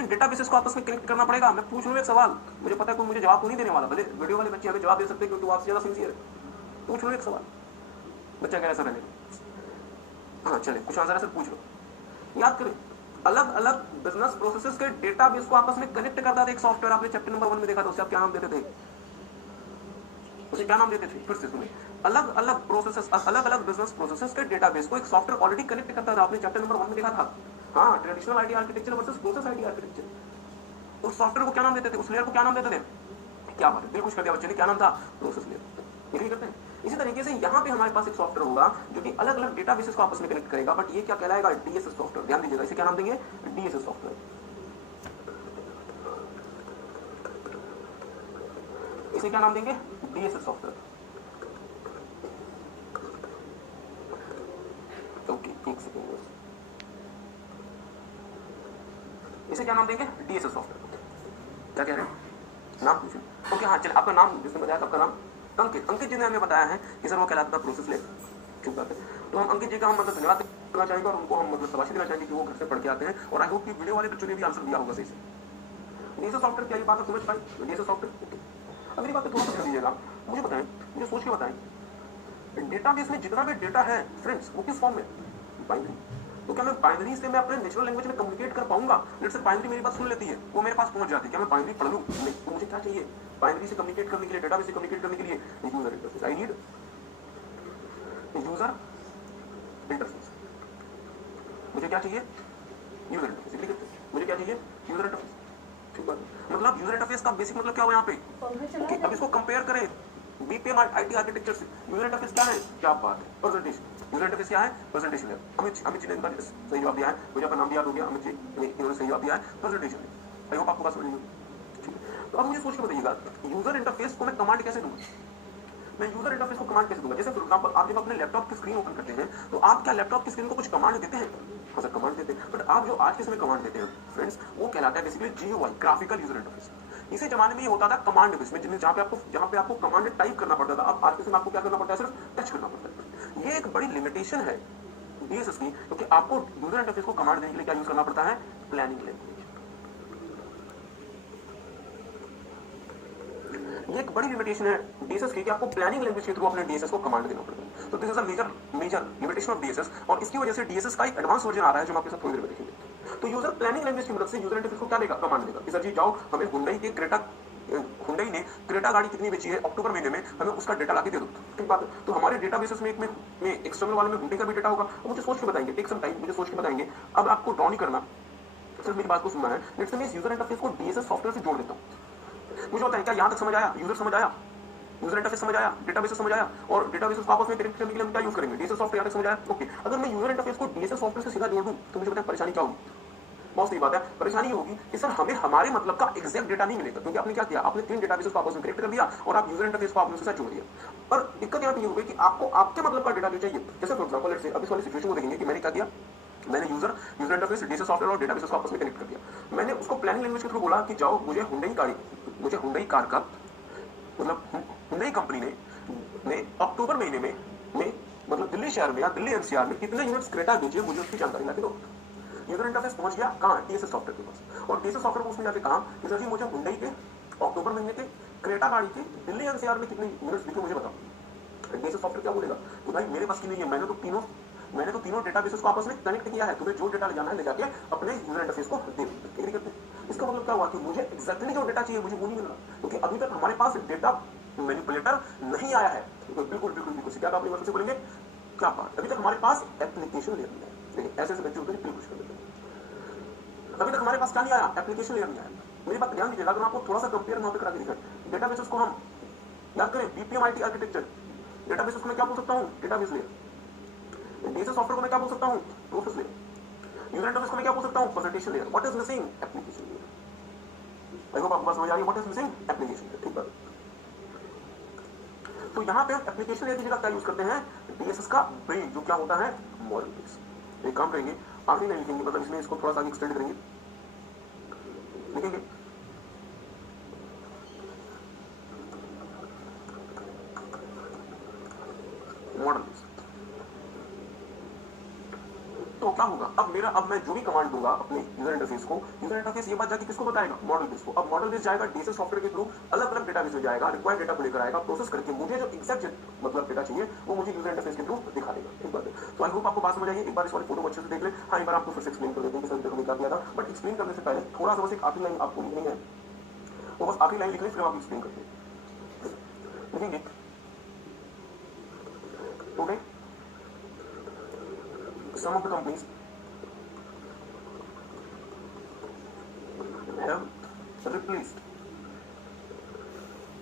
इन डेटाबेसेस को आपस में कनेक्ट करना पड़ेगा? मैं पूछ लूं एक सवाल, मुझे पता है कोई मुझे जवाब तो नहीं देने वाला, भले वीडियो वाले बच्चे हमें जवाब दे सकते हैं क्योंकि वो आपसे ज्यादा सिंसियर है। पूछ लो एक सवाल, बच्चा कह रहा है सर रहने, हाँ चले कुछ आंसर है सर, पूछ लो। याद करें, अलग अलग बिजनेस प्रोसेसेस के डेटाबेस को आपस में कनेक्ट करता था एक सॉफ्टवेयर, आपने चैप्टर नंबर 1 में देखा था। उसे आप क्या नाम देते थे, उसे क्या नाम देते थे? फिर से सुनिए, अलग अलग प्रोसेसेस, अलग अलग बिजनेस प्रोसेसेस के डेटाबेस को एक सॉफ्टवेयर ऑलरेडी कनेक्ट करता था, आपने चैप्टर नंबर 1 में देखा था। हाँ, traditional IT architecture versus process IT architecture. उस सॉफ्टवेयर को क्या नाम देते थे, उस लेयर को क्या नाम देते थे? क्या बात है, दिल खुश कर दिया बच्चे ने, क्या नाम था? Process layer. यही करते हैं। इसी तरीके से यहाँ पे हमारे पास एक सॉफ्टवेयर होगा जो कि अलग अलग डेटाबेसेस को आपस में कनेक्ट करेगा, बट ये क्या कहलाएगा, डीएसएस सॉफ्टवेयर। ध्यान दीजिएगा, इसे क्या नाम देंगे, डीएसएस सॉफ्टवेयर। इसे क्या नाम देंगे, डीएसएस सॉफ्टवेयर। ओके, एक सेकेंड, इसे क्या नाम देंगे, डीएसएस सॉफ्टवेयर। क्या कह रहे हैं, नाम पूछो। ओके हाँ चलिए, आपका नाम जिसने बताया, आपका नाम अंकित। अंकित जी ने हमें बताया है कि सर वो कहलाता था प्रोसेस लेयर, ठीक बात है। तो हम अंकित जी का हम मतलब धन्यवाद करना चाहेंगे और उनको हम मतलब शाबाशी देना चाहेंगे कि वो घर से पढ़ के आते हैं। और आई होप कि वीडियो वाले बच्चों ने भी आंसर दिया होगा सही से। डीएसएस सॉफ्टवेयर क्या, ये बात समझ पाए? डीएसएस सॉफ्टवेयर, अब मेरी बात थोड़ा सा ध्यान दीजिएगा, मुझे बताएं, मुझे सोच के बताएं, डेटाबेस में जितना भी डेटा है फ्रेंड्स, वो किस फॉर्म में? बाइनरी। तो क्या मैं बाइनरी से मैं अपने नेचुरल लैंग्वेज में कम्युनिकेट कर पाऊंगा? लेट्स से बाइनरी मेरी बात सुन लेती है, वो मेरे पास पहुंच जाती है, क्या मैं बाइनरी पढ़ लूं? नहीं। तो मुझे क्या चाहिए बाइनरी से कम्युनिकेट करने के लिए, डेटाबेस से कम्युनिकेट करने के लिए? User interface. I need user interface. मुझे क्या चाहिए? User interface. मुझे क्या चाहिए? User interface. ठीक है, मतलब यूजर इंटरफेस का बेसिक मतलब क्या हुआ यहाँ पे? कि अब इसको कंपेयर करें बीपीएम आईटी आर्किटेक्चर से, यूजर इंटरफेस क्या है? क्या बात है, प्रेजेंटेशन। यूजर इंटरफेस क्या है? प्रेजेंटेशन है। अमित जी ने इनका सही जवाब दिया है, मुझे अपना नाम याद हो गया, अमित जी इन्होंने सही जवाब दिया है, प्रेजेंटेशन है। आई होप आपको बात समझ में। ठीक है, तो अब मुझे सोच के बताइएगा, यूजर इंटरफेस को मैं कमांड कैसे दूंगा? मैं यूजर इंटरफेस को कमांड कैसे दूंगा? जैसे फॉर एग्जांपल आप जब अपने लैपटॉप की स्क्रीन ओपन करते हैं तो आप क्या लैपटॉप की स्क्रीन को कुछ कमांड देते हैं? हाँ सर, कमांड देते हैं, बट आप जो आज के समय कमांड देते हैं फ्रेंड्स, वो कहलाता है basically GUI, graphical user interface. इसी जमाने में ये होता था कमांड बेस में, जहाँ पे आपको कमांड टाइप करना पड़ता था। अब आज के समय आपको क्या करना पड़ता है? सिर्फ टच करना पड़ता है। ये एक बड़ी लिमिटेशन है डीएसएस की, क्योंकि आपको यूजर इंटरफेस को कमांड देने के लिए क्या यूज करना पड़ता है? Planning language. ये एक बड़ी लिमिटेशन है डीएसएस की कि आपको प्लानिंग लैंग्वेज के थ्रू अपने डीएसएस को कमांड देना पड़ता है। तो this is a major limitation of DSS, और इसकी वजह से डीएसएस का एक एडवांस वर्जन आ रहा है जो हम आपके साथ थोड़ी देर में देखेंगे। तो यूजर प्लानिंग लैंग्वेज की मदद से यूजर इंटरफेस को क्या देगा? कमांड देगा। सर जी जाओ, हमें हुंडई ने क्रेटा गाड़ी कितनी बेची है अक्टूबर महीने में, हमें उसका डेटा लाके दे दो। ठीक बात है, तो हमारे डेटाबेसेस में एक्सटर्नल वाले में हुंडई का भी डेटा होगा, मुझे सोच के बताएंगे, टेक सम टाइम, मुझे सोच के बताएंगे। अब आपको ड्रॉ नहीं करना, सिर्फ मेरी बात को सुनना है। लेट्स से मैं इस यूजर इंटरफेस को डीएसएस सॉफ्टवेयर से जोड़ देता हूं। मुझे बताएं, क्या यहां तक समझ आया? यूजर समझ आया, यूजर इंटरफेस समझ आया, डेटाबेस समझ आया, और डेटाबेस को आपस में कनेक्ट करने के लिए हम क्या यूज करेंगे? डीएसएस सॉफ्टवेयर समझ आया? ओके, अगर मैं यूजर इंटरफेस को डीएसएस सॉफ्टवेयर से सीधा जोड़ दूं तो मुझे बताएं परेशानी क्या होगी? बहुत सही बात है, परेशानी होगी कि सर हमें हमारे मतलब का एग्जैक्ट डेटा नहीं मिलेगा, क्योंकि आपने क्या किया? आपने 3 डेटाबेसेस को आपस में कनेक्ट कर दिया और आप यूजर इंटरफेस को आपने उसके साथ जोड़ दिया। पर दिक्कत यहाँ पे ये हो गई कि आपको आपके मतलब का डेटा जो चाहिए, जैसे फॉर एग्जांपल लेट्स से अब इस वाली सिचुएशन को देखेंगे कि मैंने क्या किया, मैंने यूजर इंटरफेस डीएसएस सॉफ्टवेयर और डेटाबेसेस को आपस में कनेक्ट कर दिया। मैंने उसको प्लानिंग लैंग्वेज के थ्रू बोला कि जाओ मुझे हुंडई कार का मतलब हुंडई कंपनी ने अक्टूबर महीने में मतलब दिल्ली शहर में या दिल्ली एनसीआर में कितने यूनिट्स क्रेटा बेचे, मुझे उसकी जानकारी ला के दो। यूजर इंटरफेस पहुंच गया कहाँ? डीएसएस सॉफ्टवेयर के पास, और डीएसएस सॉफ्टवेयर को उसने जाके कहा कि सर जी मुझे हुंडई के अक्टूबर महीने के क्रेटा गाड़ी के दिल्ली एनसीआर में कितने यूनिट्स बिके मुझे बताओ। डीएसएस सॉफ्टवेयर क्या बोलेगा कि भाई मेरे पास की नहीं है, मैंने तो तीनों डेटाबेसेस को आपस में कनेक्ट किया है, तुम्हें जो डेटा ले जाना है ले जाके अपने यूजर इंटरफेस को दे दो। इसका मतलब क्या हुआ कि मुझे एक्जैक्टली जो डेटा चाहिए मुझे वो नहीं मिल रहा, क्योंकि अभी तक हमारे पास डेटा मैनिपुलेटर नहीं आया है। बिल्कुल क्या आप अपनी से बोलेंगे? क्या बात, अभी तक हमारे पास एप्लीकेशन लेयर नहीं है। देखिए ऐसे बच्चे होते हैं बिल्कुल कर देते हैं, अभी तक हमारे पास क्या नहीं आया? एप्लीकेशन लेयर नहीं आया। मेरी बात ध्यान दीजिएगा, अगर आपको थोड़ा सा कंपेयर वहां पे करा के दिखाएं, डेटाबेसेस को हम याद करें बीपीएम आईटी आर्किटेक्चर, डेटाबेसेस को मैं क्या बोल सकता हूं? Database layer. डीएसएस सॉफ्टवेयर को मैं क्या बोल सकता हूं? Process layer. यूजर इंटरफेस को मैं क्या बोल सकता हूं? Presentation layer. What is missing? Application layer. I hope आपको बात समझ आ रही है, what is missing? Application layer. ठीक बात। तो यहाँ पे एप्लीकेशन लेयर की जगह क्या यूज करते हैं? डीएसएस का ब्रेन, जो क्या होता है? Model base. एक काम करेंगे, आखिरी लाइन लिखेंगे, मतलब इसमें इसको थोड़ा सा एक्सटेंड करेंगे, लिखेंगे मॉडल बेस। तो क्या होगा? अब मैं जो भी कमांड दूंगा अपने यूजर इंटरफेस को, यूजर इंटरफेस ये बात जाके किसको बताएगा? मॉडल बेस को। अब मॉडल बेस जाएगा डीएसएस सॉफ्टवेयर के थ्रू अलग अलग डेटाबेस में जाएगा, रिक्वायर्ड डेटा को लेकर आएगा, प्रोसेस करके मुझे जो एग्जैक्ट मतलब डेटा चाहिए वो मुझे यूजर इंटरफेस के थ्रू दिखा देगा। ठीक बात है, तो आई होप आपको बात समझ आइए। एक बार इस वाली फोटो अच्छे से देख ले। हाँ, एक बार आपको फिर से एक्सप्लेन कर देते हैं कि सर देखो क्या किया था, बट एक्सप्लेन करने से पहले थोड़ा सा बस एक आखिरी लाइन आपको लिखनी है, वो बस आखिरी लाइन लिखनी, फिर आप एक्सप्लेन करते हैं। लिखेंगे okay, some of the companies have replaced.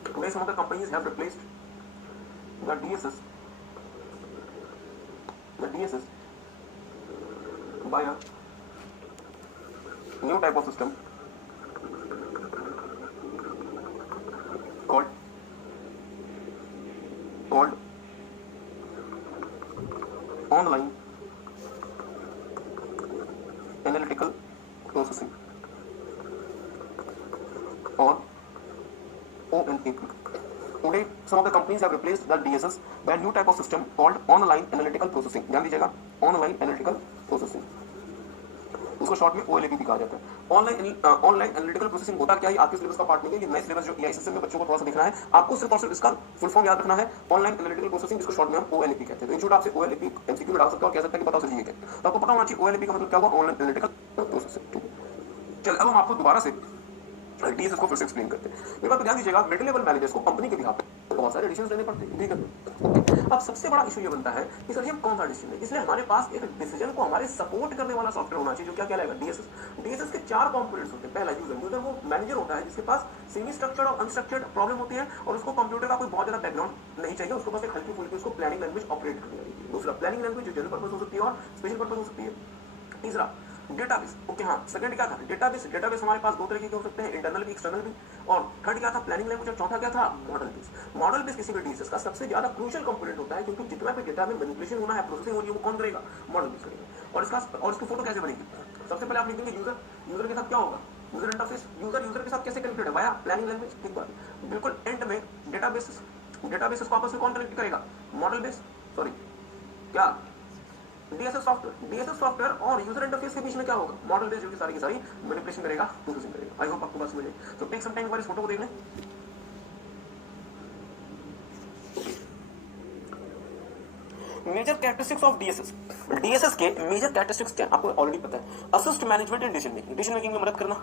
Today, some of the companies have replaced the DSS by a new type of system called online analytical processing, or ONAP. Today, some of the companies have replaced the DSS by a new type of system called online analytical processing. ध्यान दीजिएगा, online analytical processing, इसको short में OLAP भी कहा जाता है। Online analytical processing होता क्या है, आपके सिलेबस का पार्ट नहीं है, ये नए सिलेबस जो EI सिस्टम में बच्चों को थोड़ा सा देखना है, आपको सिर्फ और सिर्फ इसका फुल फॉर्म याद रखना है, ऑनलाइन एनालिटिकल प्रोसेसिंग, जिसको शॉर्ट में हम OLAP कहते हैं। तो इन शॉर्ट आपसे OLAP MCQ में डाल सकते हो और कह सकते हैं कि बताओ सर ये क्या है, तो आपको पता होना चाहिए OLAP का मतलब क्या होगा, ऑनलाइन एनालिटिकल प्रोसेसिंग। चल अब हम आपको दोबारा से DSS को फिर से एक्सप्लेन करते हैं। मेरे बात ध्यान दीजिएगा, मिडिल लेवल मैनेजर्स को कंपनी के बिहाफ पे बहुत सारे डिसीजन लेने पड़ते हैं, ठीक है। अब सबसे बड़ा इशू ये बनता है कि सर ये कौन सा डिसीजन है, इसलिए हमारे पास एक डिसीजन को हमारे सपोर्ट करने वाला सॉफ्टवेयर होना चाहिए, जो क्या कहलाएगा, DSS के 4 कंपोनेंट्स होते हैं। पहला यूजर वो मैनेजर होता है जिसके पास सेमी स्ट्रक्चर्ड और अनस्ट्रक्चर्ड प्रॉब्लम होती है और उसको कंप्यूटर का कोई बहुत ज्यादा बैकग्राउंड नहीं चाहिए, उसको बस एक हल्की फुल्की उसको प्लानिंग लैंग्वेज ऑपरेट करनी है। दूसरा प्लानिंग लैंग्वेज जो जनरल पर्पस हो सकती है और स्पेशल पर्पस हो सकती है। तीसरा डेटाबेस, ओके हाँ, सेकंड क्या था, डेटाबेस हमारे पास दो तरह के हो सकते हैं, इंटरनल भी एक्सटर्नल भी, और थर्ड क्या था, प्लानिंग लैंग्वेज, और चौथा क्या था, मॉडल बेस किसी भी DSS का सबसे ज्यादा क्रूशियल कंपोनेंट होता है, क्योंकि जितना भी डेटा में मैनिपुलेशन होना है, प्रोसेसिंग होनी है, वो कौन करेगा, मॉडल बेस करेगा। और इसकी फोटो कैसे बनेगी, सबसे पहले आप लिखेंगे यूजर के साथ क्या होगा, यूजर इंटरफेस, यूजर के साथ कैसे कनेक्टेड है, वाया प्लानिंग लैंग्वेज, ठीक बात। बिल्कुल एंड में डेटाबेस को आपस में कौन कनेक्ट करेगा, मॉडल बेस, सॉरी क्या, DSS सॉफ्टवेयर और यूजर इंटरफेस के बीच में क्या होगा, मॉडल बेस, जो कि सारी की सारी मैनिपुलेशन करेगा, प्रोसेसिंग करेगा। आई होप आपको बात समझ में। तो टेक सम टाइम एक बार इस फोटो को देख लें। मेजर कैरेक्टरिस्टिक्स ऑफ DSS के मेजर कैरेक्टरिस्टिक्स क्या आपको ऑलरेडी पता है, assist management in decision making में मदद करना,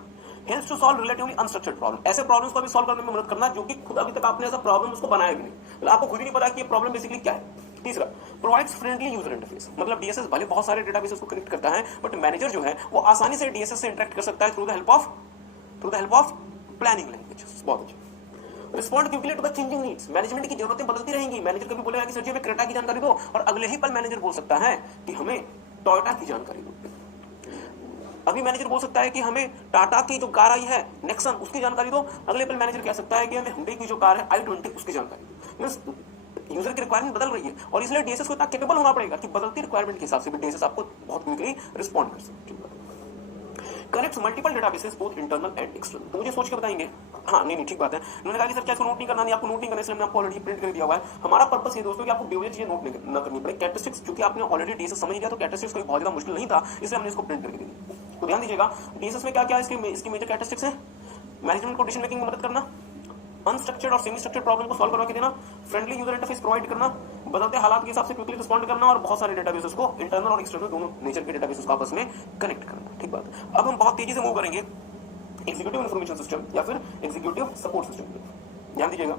helps to solve relatively unstructured problem, ऐसे प्रॉब्लम्स को भी सॉल्व करने में मदद करना जो कि खुद अभी तक आपने ऐसा प्रॉब्लम उसको बनाया भी नहीं, मतलब आपको खुद ही नहीं पता कि ये प्रॉब्लम बेसिकली क्या है। तीसरा, प्रोवाइड्स फ्रेंडली यूजर इंटरफेस, मतलब DSS भले बहुत सारे डेटाबेसेस को कनेक्ट करता है, बट मैनेजर जो है वो आसानी से DSS से इंटरेक्ट कर सकता है through the help of planning language. बहुत अच्छा। Respond quickly to the changing needs, management की जरूरतें बदलती रहेंगी, मैनेजर कभी बोलेगा कि सर जी हमें क्रेटा की जानकारी दो, और अगले ही पल मैनेजर बोल सकता है कि हमें टोयोटा की जानकारी दो। अभी मैनेजर बोल सकता है कि हमें टाटा की जो कार आई है नेक्सन उसकी जानकारी दो, अगले पल मैनेजर कह सकता है कि हमें हुंडई की जो कार है i20 उसकी जानकारी दो। मींस यूजर की रिक्वायरमेंट बदल रही है, और इसलिए DSS को इतना कैपेबल होना पड़ेगा कि बदलती रिक्वायरमेंट के हिसाब से भी DSS आपको बहुत क्विकली रिस्पॉन्ड कर सके। Connects multiple databases both internal and external, तो मुझे सोच के बताएंगे, हाँ नहीं ठीक बात है। उन्होंने कहा कि सर क्या इसको नोट नहीं करना, नहीं आपको नोट नहीं करना, इसलिए मैंने आपको ऑलरेडी प्रिंट कर दिया हुआ है। हमारा पर्पस ये दोस्तों कि आपको बेवजह चीजें नोट न करनी पड़े। कैरेक्टरिस्टिक्स क्योंकि आपने ऑलरेडी DSS समझ लिया, तो कैरेक्टरिस्टिक्स कोई बहुत ज्यादा मुश्किल नहीं था, इसलिए हमने इसको प्रिंट करके दी। तो ध्यान दीजिएगा DSS में क्या क्या इसकी मेजर कैरेक्टरिस्टिक्स है, मैनेजमेंट को डिसीजन मेकिंग में मदद करना, अनस्ट्रक्चर्ड और सेमी स्ट्रक्चर्ड प्रॉब्लम को सॉल्व करवा के देना, फ्रेंडली यूजर इंटरफेस प्रोवाइड करना, बदलते हालात के हिसाब से क्विकली रिस्पॉन्ड करना, और बहुत सारे डेटाबेसेस को इंटरनल और एक्सटर्नल दोनों नेचर के डेटाबेसेस को आपस में कनेक्ट करना। ठीक बात है। अब हम बहुत तेजी से मूव करेंगे एग्जीक्यूटिव इन्फॉर्मेशन सिस्टम या फिर एग्जीक्यूटिव सपोर्ट सिस्टम। ध्यान दीजिएगा